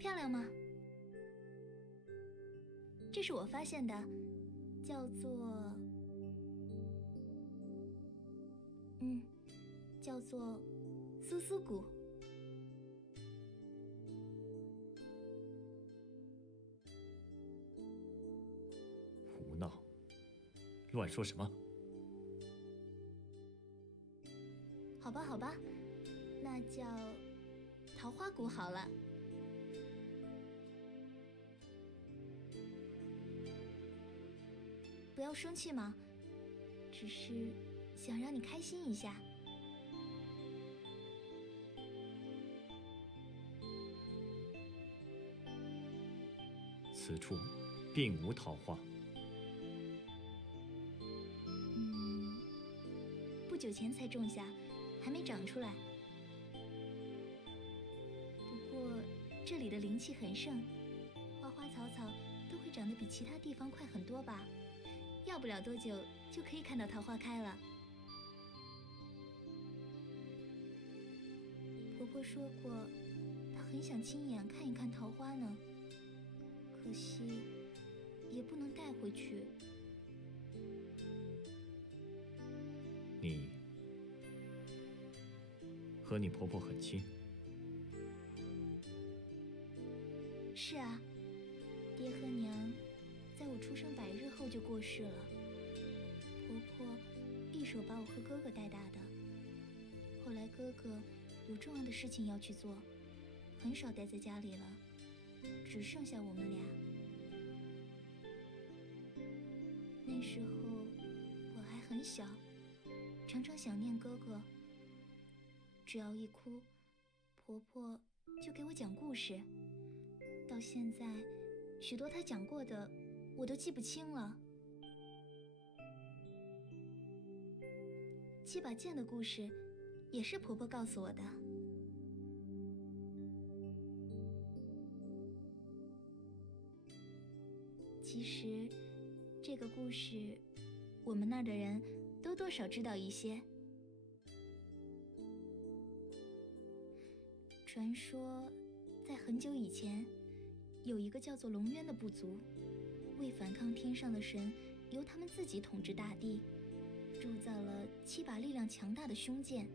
漂亮吗？这是我发现的，叫做苏苏谷。胡闹！乱说什么？好吧，好吧，那叫桃花谷好了。不要生气嘛，只是想让你开心一下。此处并无桃花。不久前才种下，还没长出来。不过这里的灵气很盛，花花草草都会长得比其他地方快很多吧？要不了多久就可以看到桃花开了。婆婆说过，她很想亲眼看一看桃花呢，可惜也不能带回去。你和你婆婆很亲？是啊，爹和娘在我出生100日后就过世了，婆婆一手把我和哥哥带大的。后来哥哥有重要的事情要去做，很少待在家里了，只剩下我们俩。那时候我还很小，常常想念哥哥。只要一哭，婆婆就给我讲故事。到现在，许多她讲过的我都记不清了。7把剑的故事也是婆婆告诉我的。其实这个故事我们那儿的人都多少知道一些。传说在很久以前，有一个叫做龙渊的部族，为反抗天上的神，由他们自己统治大地，铸造了7把力量强大的凶剑。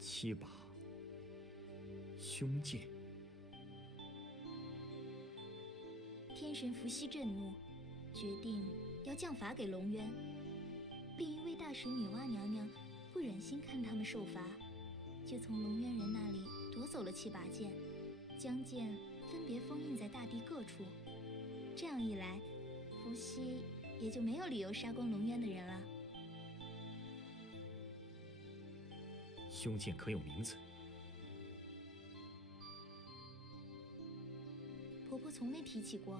7把凶剑。天神伏羲震怒，决定要降罚给龙渊。另一位大神女娲娘娘不忍心看他们受罚，就从龙渊人那里夺走了7把剑，将剑分别封印在大地各处。这样一来，伏羲也就没有理由杀光龙渊的人了。凶剑可有名字？婆婆从没提起过。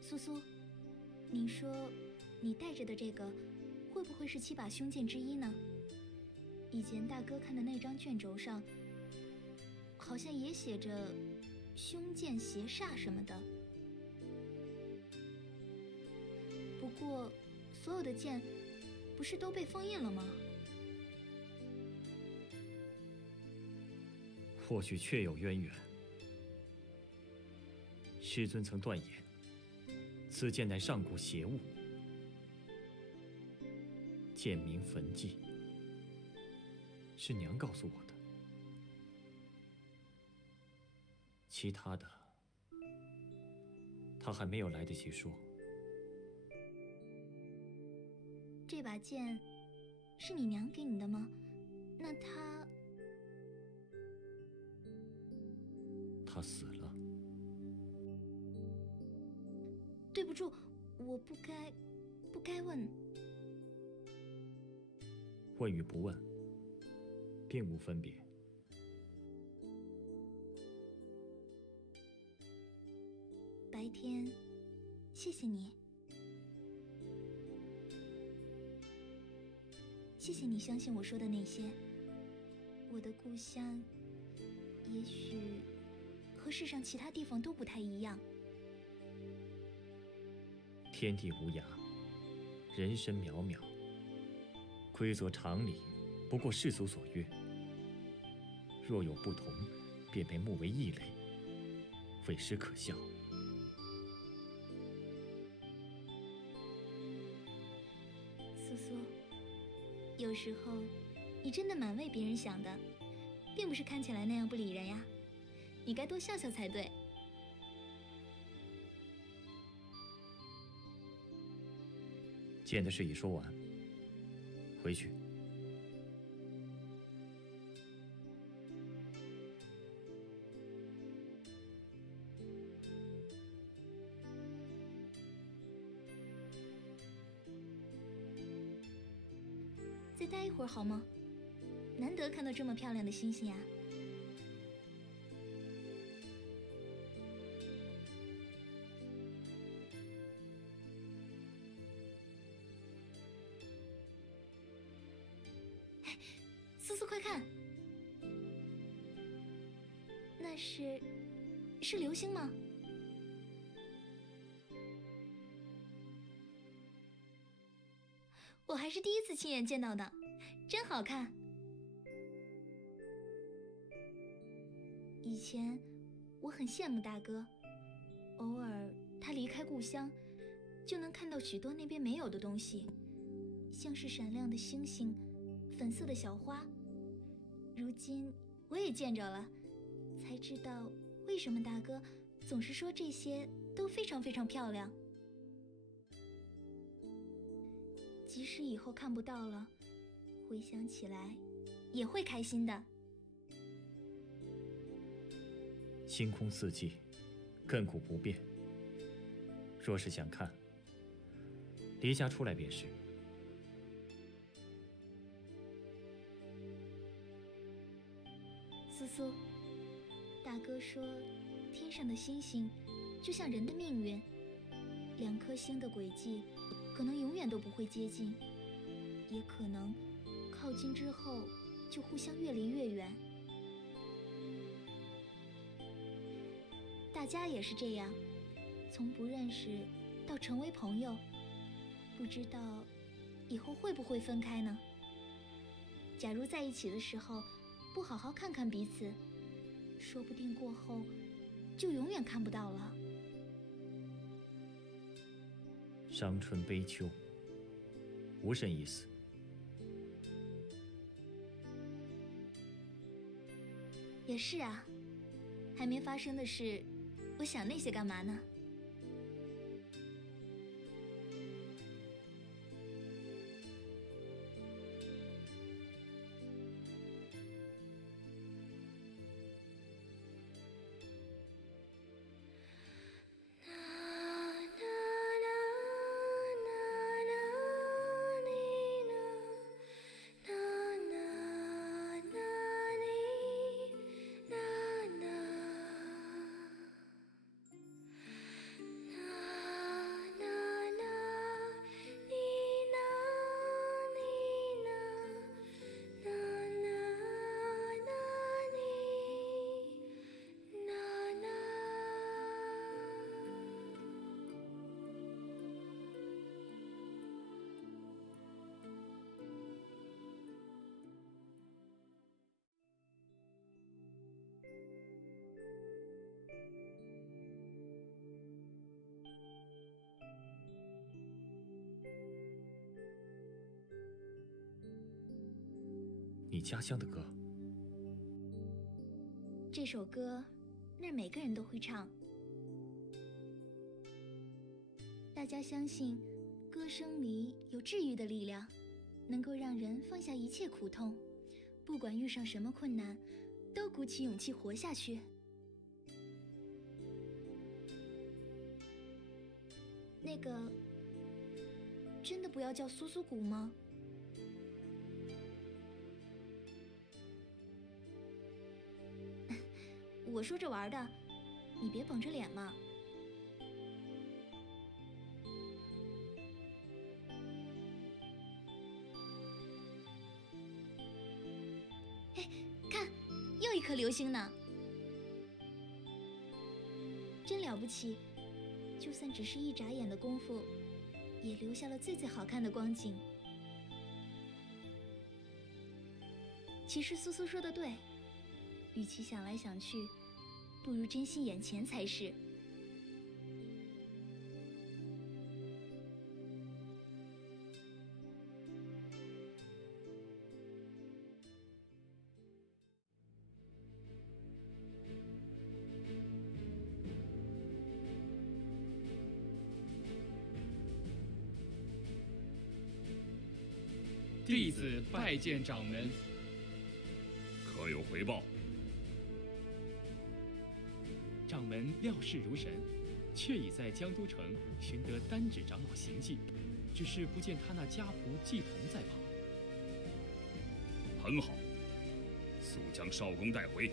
苏苏，你说你带着的这个会不会是7把凶剑之一呢？以前大哥看的那张卷轴上，好像也写着凶剑邪煞什么的。不过所有的剑不是都被封印了吗？或许确有渊源。师尊曾断言，此剑乃上古邪物，剑名焚寂，是娘告诉我的。其他的，他还没有来得及说。这把剑是你娘给你的吗？那她死了。对不住，我不该问。问与不问，并无分别。白天，谢谢你，谢谢你相信我说的那些。我的故乡，也许和世上其他地方都不太一样。天地无涯，人生渺渺，规则常理不过世俗所约，若有不同，便被目为异类，委实可笑。苏苏，有时候你真的蛮为别人想的，并不是看起来那样不理人呀，你该多笑笑才对。见的事已说完，回去。再待一会儿好吗？难得看到这么漂亮的星星呀。苏苏，快看，那是流星吗？我还是第一次亲眼见到的，真好看。以前我很羡慕大哥，偶尔他离开故乡，就能看到许多那边没有的东西，像是闪亮的星星、粉色的小花。如今我也见着了，才知道为什么大哥总是说这些都非常非常漂亮。即使以后看不到了，回想起来也会开心的。星空四季，亘古不变。若是想看，离家出来便是。苏苏，大哥说，天上的星星就像人的命运，两颗星的轨迹可能永远都不会接近，也可能靠近之后就互相越离越远。大家也是这样，从不认识到成为朋友，不知道以后会不会分开呢？假如在一起的时候不好好看看彼此，说不定过后就永远看不到了。伤春悲秋，无甚意思。也是啊，还没发生的事，我想那些干嘛呢？你家乡的歌，这首歌那儿每个人都会唱。大家相信歌声里有治愈的力量，能够让人放下一切苦痛，不管遇上什么困难，都鼓起勇气活下去。那个，真的不要叫苏苏谷吗？我说着玩的，你别绷着脸嘛。哎，看，又一颗流星呢，真了不起！就算只是一眨眼的功夫，也留下了最最好看的光景。其实苏苏说的对，与其想来想去，不如珍惜眼前才是。弟子拜见掌门。可有回报？掌门料事如神，却已在江都城寻得丹指长老行迹，只是不见他那家仆季童在旁。很好，速将少公带回。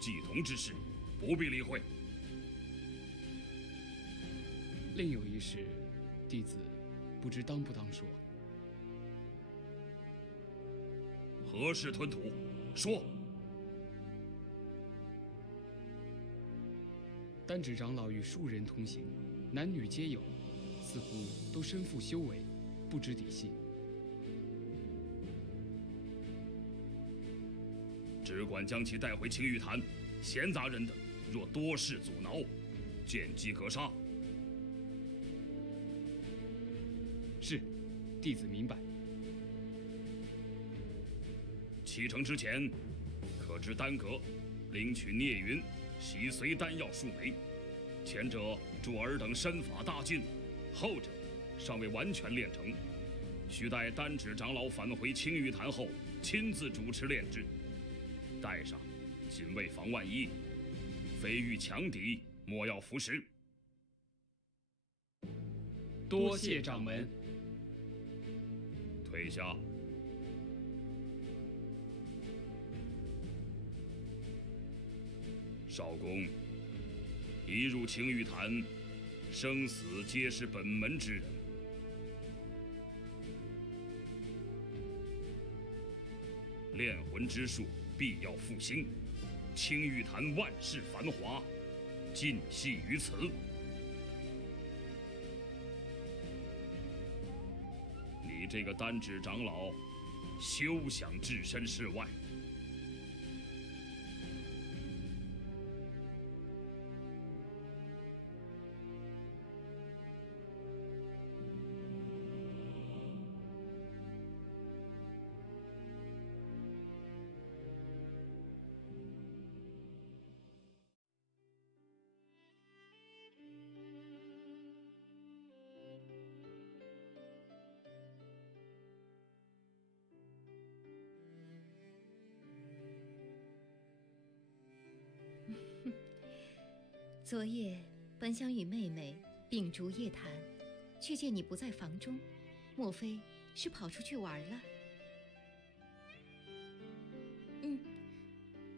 季童之事，不必理会。另有一事，弟子不知当不当说。何事吞吐？说。丹指长老与数人同行，男女皆有，似乎都身负修为，不知底细。只管将其带回青玉坛，闲杂人等若多事阻挠，见机格杀。是，弟子明白。启程之前，可至丹阁领取聂云、洗髓丹药数枚。前者助尔等身法大进，后者尚未完全练成，需待丹指长老返回青玉坛后，亲自主持炼制。带上，仅为防万一，非遇强敌，莫要服食。多谢掌门。退下。少公，一入青玉坛，生死皆是本门之人。炼魂之术必要复兴，青玉坛万世繁华，尽系于此。你这个丹指长老，休想置身事外。昨夜本想与妹妹秉烛夜谈，却见你不在房中，莫非是跑出去玩了？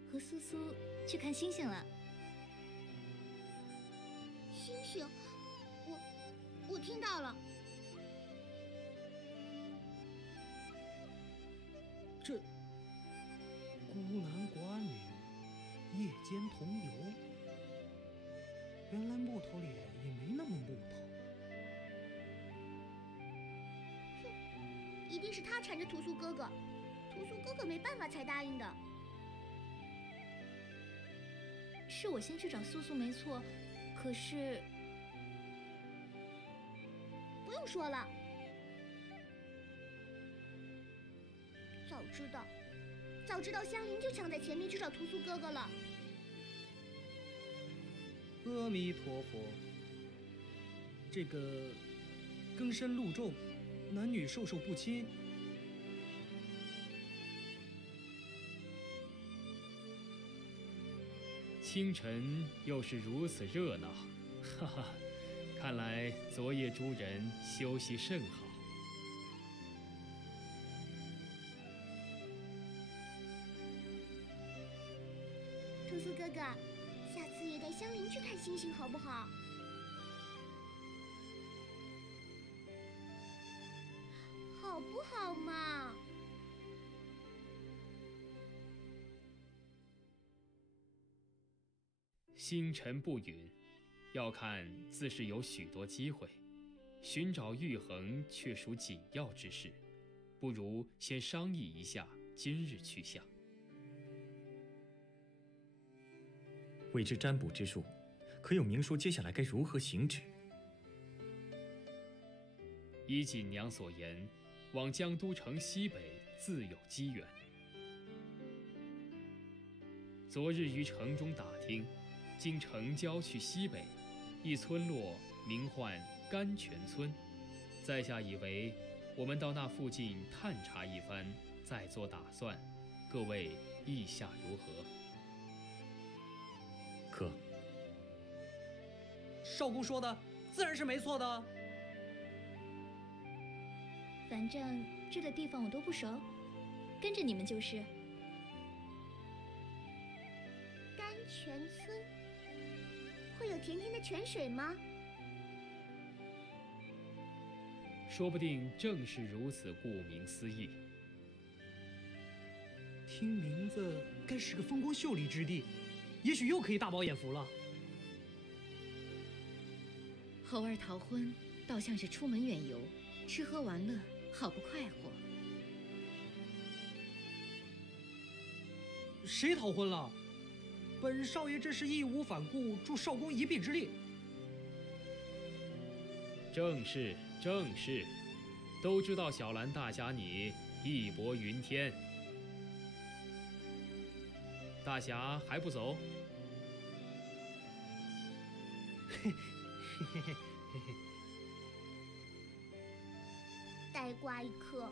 和苏苏去看星星了。星星，我听到了。这孤男寡女，夜间同游。原来木头脸也没那么木头。一定是他缠着屠苏哥哥，屠苏哥哥没办法才答应的。是我先去找苏苏没错，可是不用说了，早知道香菱就抢在前面去找屠苏哥哥了。阿弥陀佛，这个更深露重，男女授受不亲。清晨又是如此热闹，哈哈，看来昨夜诸人休息甚好。屠苏哥哥，下次也带香菱去看星星好不好？好不好嘛？星辰不允，要看自是有许多机会，寻找玉衡却属紧要之事。不如先商议一下今日去向。未知占卜之术，可有明说接下来该如何行止？依锦娘所言，往江都城西北自有机缘。昨日于城中打听，经城郊去西北，一村落名唤甘泉村。在下以为，我们到那附近探查一番，再做打算。各位意下如何？可少公说的自然是没错的。反正这个地方我都不熟，跟着你们就是。甘泉村会有甜甜的泉水吗？说不定正是如此，顾名思义。听名字该是个风光秀丽之地，也许又可以大饱眼福了。猴儿逃婚，倒像是出门远游，吃喝玩乐，好不快活。谁逃婚了？本少爷这是义无反顾，助少公一臂之力。正是正是，都知道小兰大侠你义薄云天。大侠还不走？呆瓜一颗。